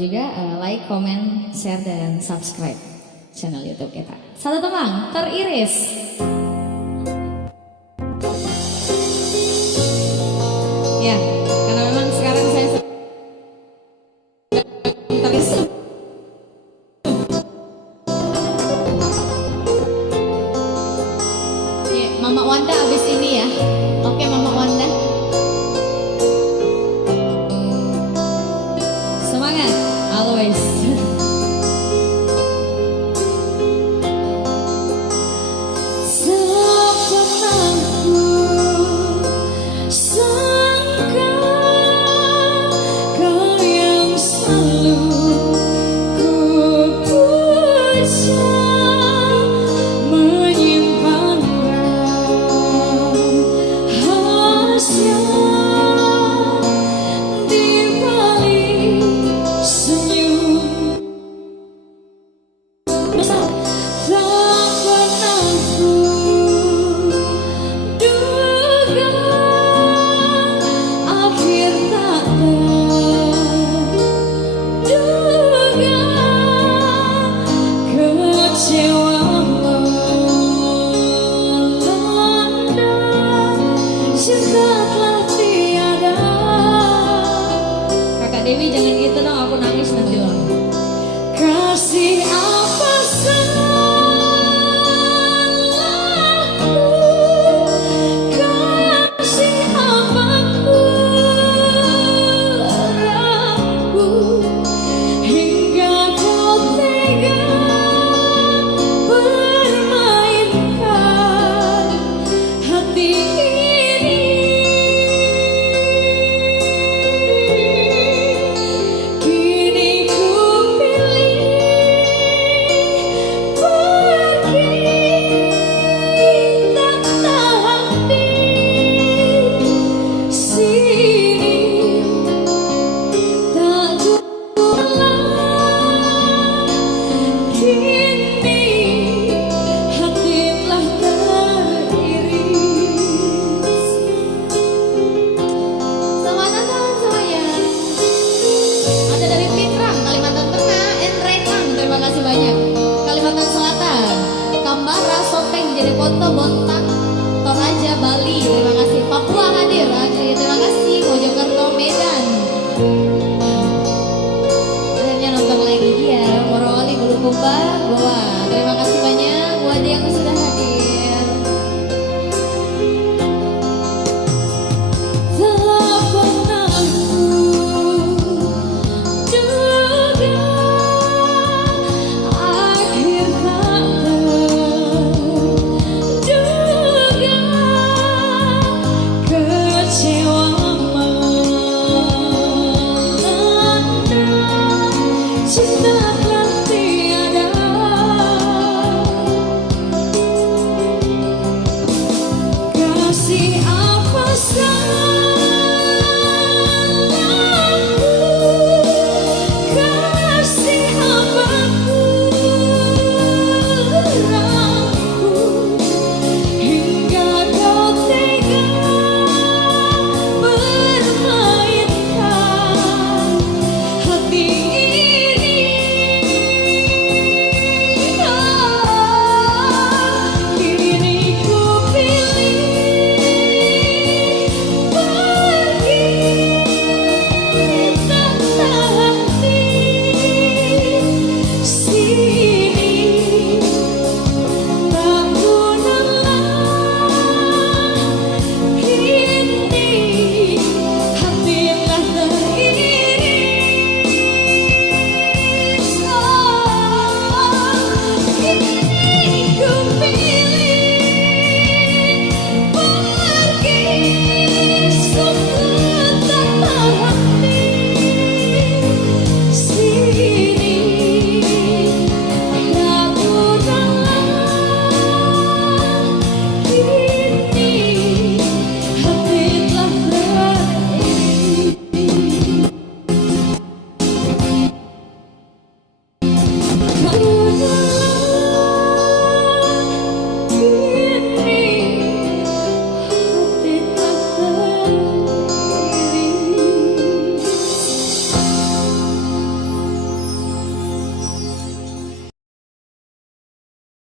juga like, comment, share, dan subscribe channel YouTube kita. Satu tembang, Teriris. Ya, karena memang sekarang saya teriris. Ya, Mama Wanda abis ini ya. Oke, Mama Wanda. Semangat, always. Kakak Dewi jangan gitu dong, aku nangis nanti loh. Kasih apa salahku, kasih apa kurangku, hingga kau tega permainkan hati ini. Kini ku pilih pergi, tak tahan di sini, tak pulang. Kini hati telah teriris. Selamat datang semuanya. Ada dari Pinrang, Kalimantan Tengah, Enrekang, terima kasih banyak. Kalimantan Selatan, Kambara, Sopeng, Jadi Poto, Bontang, Toraja, Bali, terima